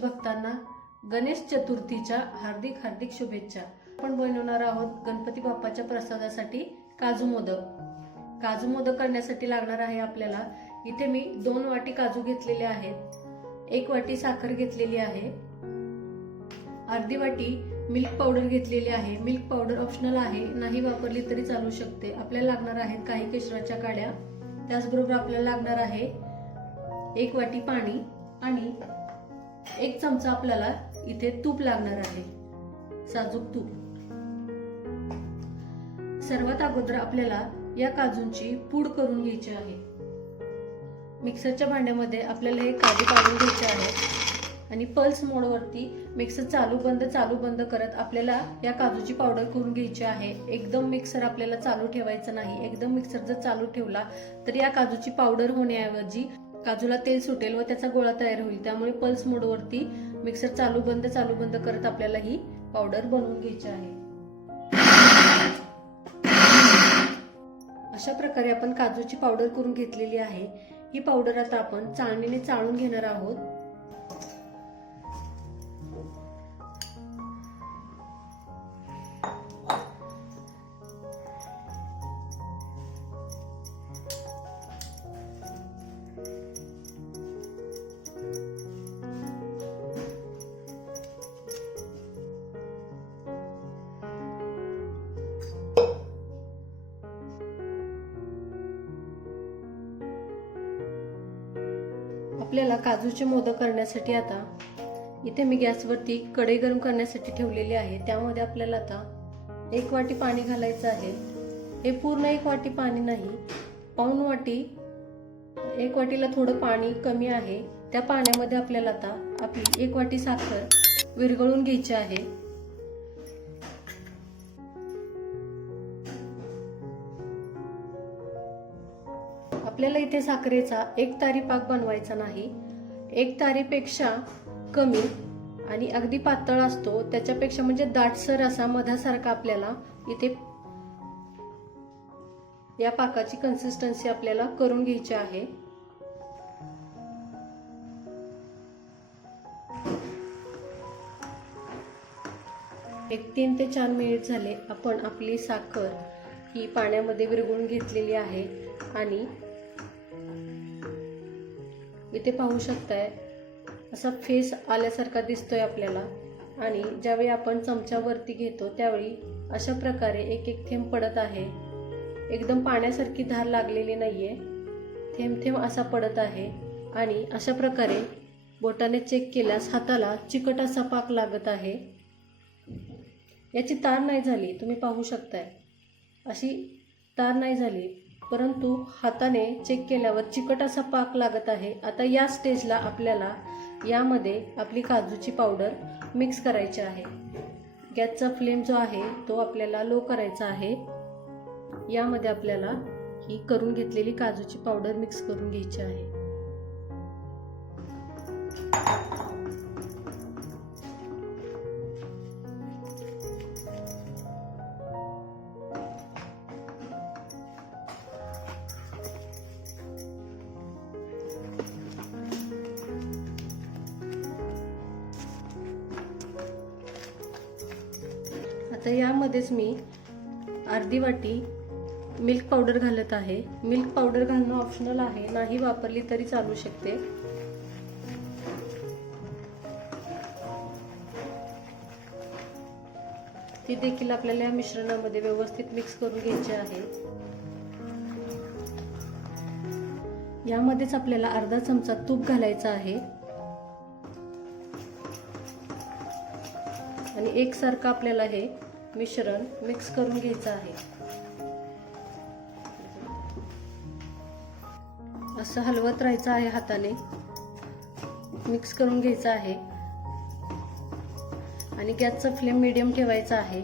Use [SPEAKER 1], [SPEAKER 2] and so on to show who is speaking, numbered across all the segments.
[SPEAKER 1] भक्तांना गणेश चतुर्थीच्या हार्दिक हार्दिक शुभेच्छा. आपण बनवणार आहोत गणपती बाप्पाच्या प्रसादासाठी काजू मोदक. काजू मोदक करण्यासाठी लागणार आहे आपल्याला. इथे मी दोन वाटी काजू घेतलेले आहेत. एक वाटी साखर घेतलेली आहे. अर्धी वाटी मिल्क पावडर घेतलेली आहे. मिल्क पावडर ऑप्शनल आहे. नाही वापरली तरी चालू शकते. आपल्याला लागणार आहेत काही केशराच्या काड्या. त्याचबरोबर आपल्याला लागणार आहे एक वाटी पाणी आणि एक चमचा आपल्याला इथे तूप लागणार आहे. साजूक तूप. सर्वात अगोदर आपल्याला या काजूंची पूड करून घ्यायची आहे. मिक्सरच्या भांड्यामध्ये आपल्याला हे काजू काढून घ्यायचे आहेत आणि पल्स मोडवरती मिक्सर चालू बंद चालू बंद करत आपल्याला या काजूची पावडर करून घ्यायची आहे. एकदम मिक्सर आपल्याला चालू ठेवायचं नाही. एकदम मिक्सर जर चालू ठेवला तर या काजूची पावडर होण्याऐवजी काजूला तेल सुटेल व त्याचा गोळा तयार होईल. त्यामुळे पल्स मोडवरती मिक्सर चालू बंद चालू बंद करत आपल्याला ही पावडर बनवून घ्यायची आहे. अशा प्रकारे आपण काजूची पावडर करून घेतलेली आहे. ही पावडर आता आपण चाळणीने चाळून घेणार आहोत. आपल्याला काजूचे मोदक करण्यासाठी आता इथे मी गॅसवरती कढई गरम करण्यासाठी ठेवलेली आहे. त्यामध्ये आपल्याला आता एक वाटी पाणी घालायचं आहे. हे पूर्ण एक वाटी पाणी नाही पाऊन वाटी एक वाटीला थोडं पाणी कमी आहे. त्या पाण्यामध्ये आपल्याला आता आपली एक वाटी साखर विरघळून घ्यायची आहे. आपल्याला इथे साखरेचा एक तारी पाक बनवायचा नाही. एक तारीपेक्षा कमी आणि अगदी पातळ असतो. त्याच्यापेक्षा म्हणजे दाटसर असा मधासारखा आपल्याला इथे या पाकाची कन्सिस्टन्सी आपल्याला करून घ्यायची आहे. एक तीन ते चार मिनिट झाले आपण आपली साखर ही पाण्यामध्ये विरघळून घेतलेली आहे आणि इथे पाहू शकताय. असा फेस आल्यासारखा दिसतोय आपल्याला. आणि ज्यावेळी आपण चमच्यावरती घेतो त्यावेळी अशा प्रकारे एक एक थेंब पडत आहे. एकदम पाण्यासारखी धार लागलेली नाहीये. थेंब थेंब असा पडत आहे. आणि अशा प्रकारे बोटाने चेक केल्यास हाताला चिकट असा पाक लागत आहे. याची तार नाही झाली तुम्ही पाहू शकताय. अशी तार नाही झाली. परंतु हाताने चेक केल्यावर चिकट असा पाक लागत आहे. आता या स्टेजला आपल्याला यामध्ये आपली काजूची पावडर मिक्स करायची आहे. गॅसचा फ्लेम जो आहे तो आपल्याला लो करायचा आहे. यामध्ये आपल्याला ही करून घेतलेली काजूची पावडर मिक्स करून घ्यायची आहे. आता यामध्येच मी अर्धी वाटी मिल्क पावडर घालत आहे. मिल्क पावडर घालणं ऑप्शनल आहे. नाही वापरली तरी चालू शकते. ती देखील आपल्याला या मिश्रणामध्ये व्यवस्थित मिक्स करून घ्यायची आहे. यामध्येच आपल्याला अर्धा चमचा तूप घालायचा आहे. आणि एकसारखं आपल्याला हे मिश्रण मिक्स करून घ्यायचं आहे. असं हलवत राहायचं आहे हाताने. मिक्स करून घ्यायचं आहे. आणि गॅसचा फ्लेम मिडियम ठेवायचा आहे.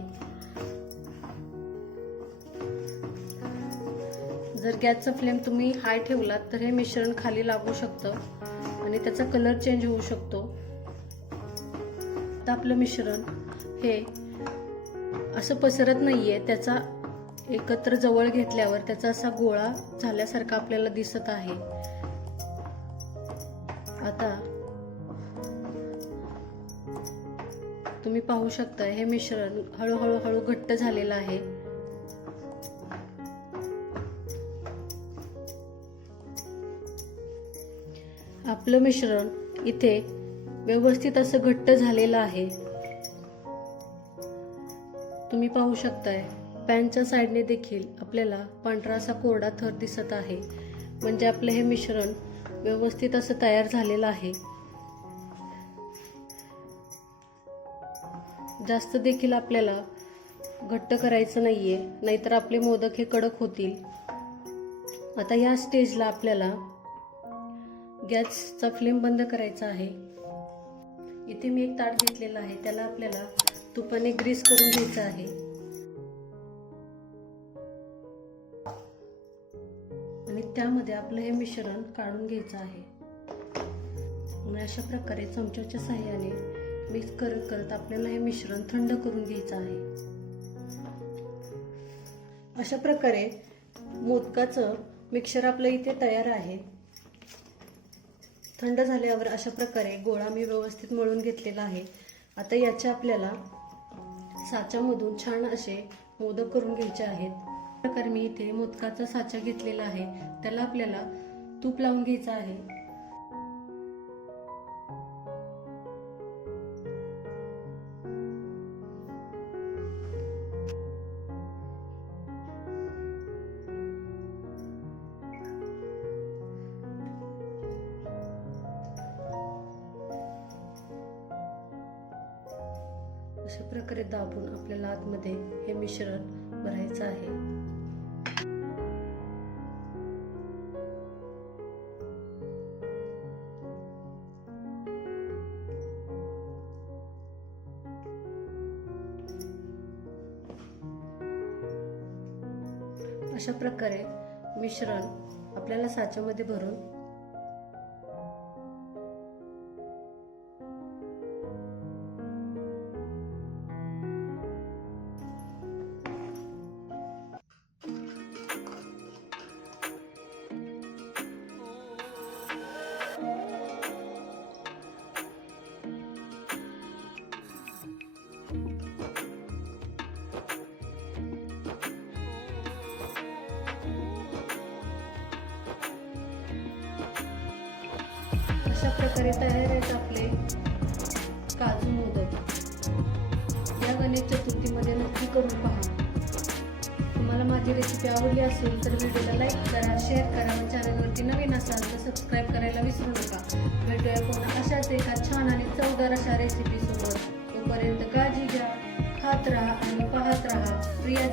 [SPEAKER 1] जर गॅसचा फ्लेम तुम्ही हाय ठेवलात तर हे मिश्रण खाली लागू शकतं आणि त्याचा कलर चेंज होऊ शकतो. आता आपलं मिश्रण हे असं पसरत नाहीये. त्याचा एकत्र जवळ घेतल्यावर त्याचा असा गोळा झाल्यासारखा आपल्याला दिसत आहे. आता तुम्ही पाहू शकता हे मिश्रण हळूहळू हळू घट्ट झालेलं आहे. आपलं मिश्रण इथे व्यवस्थित असं घट्ट झालेलं आहे. तुम्ही पाहू शकताय पॅनच्या साईडने देखील आपल्याला पांढरा असा कोरडा थर दिसत आहे. म्हणजे आपलं हे मिश्रण व्यवस्थित असं तयार झालेलं आहे. जास्त देखील आपल्याला घट्ट करायचं नाहीये नाहीतर आपले मोदक हे कडक होतील. आता या स्टेजला आपल्याला गॅसचा फ्लेम बंद करायचा आहे. इथे मी एक ताट घेतलेला आहे. त्याला आपल्याला तुपाने ग्रीस करून घ्यायचं आहे. आणि त्यामध्ये आपलं हे मिश्रण काढून घ्यायचं आहे. आणि अशा प्रकारे चमच्याच्या साह्याने मिक्स करत करत आपल्याला हे मिश्रण थंड करून घ्यायचं आहे. अशा प्रकारे मोदकाचं मिक्सर आपलं इथे तयार आहे. थंड झाल्यावर अशा प्रकारे गोळा मी व्यवस्थित मळून घेतलेला आहे. आता याच्या आपल्याला साच्यामधून छान असे मोदक करून घ्यायचे आहेत. प्रकारे मी इथे मोदकाचा साचा घेतलेला आहे. त्याला आपल्याला तूप लावून घ्यायचं आहे. अशा प्रकारे दाबून आपल्याला आतमध्ये हे मिश्रण भरायचं आहे. अशा प्रकारे मिश्रण आपल्याला साच्यामध्ये भरून अशा प्रकारे तयार आहेत आपले काजू मोदक. या गणेश चतुर्थीमध्ये नक्की करून पहा. तुम्हाला माझी रेसिपी आवडली असेल तर व्हिडिओला लाईक करा शेअर करा चॅनलवरती नवीन असाल तर सबस्क्राईब करायला विसरू नका. भेटूया पुन्हा अशाच एका छान आणि चवदार अशा रेसिपीसोबत तोपर्यंत काळजी घ्या खात राहा आणि पाहत राहा प्रिया